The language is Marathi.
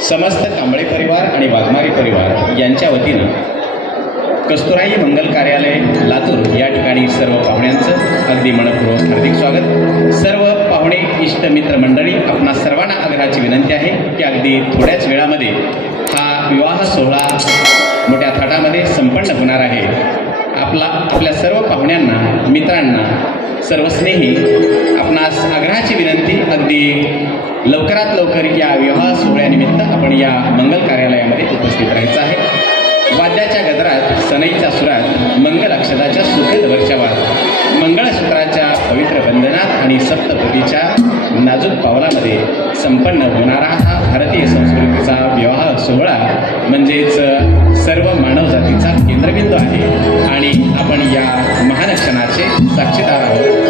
समस्त कांबळे परिवार आणि वाघमारे परिवार यांच्या वतीनं कस्तुराई मंगल कार्यालय लातूर या ठिकाणी सर्व पाहुण्यांचं अगदी मनपूर्वक हार्दिक स्वागत. सर्व पाहुणे इष्ट मित्र मंडळी आपणा सर्वांना आग्रहाची विनंती आहे की अगदी थोड्याच वेळामध्ये हा विवाह सोहळा मोठ्या थाटामध्ये संपन्न होणार आहे. आपला आपल्या सर्व पाहुण्यांना मित्रांना सर्व स्नेही आपणास आग्रहाची विनंती अगदी लवकरात लवकर या विवाह सोहळ्यानिमित्त आपण या मंगल कार्यालयामध्ये उपस्थित राहायचं आहे. वाद्याच्या गजरात सनईच्या सुरात मंगल अक्षदाच्या सुखद वर्षावात मंगळसूत्राच्या पवित्र बंधनात आणि सप्तपदीच्या नाजूक पावलामध्ये संपन्न होणारा हा भारतीय संस्कृतीचा विवाह सोहळा. म्हणजेच सर्व मानवजातीचा केंद्रबिंदू आहे. आणि आपण या महान क्षणाचे साक्षीदार आहोत.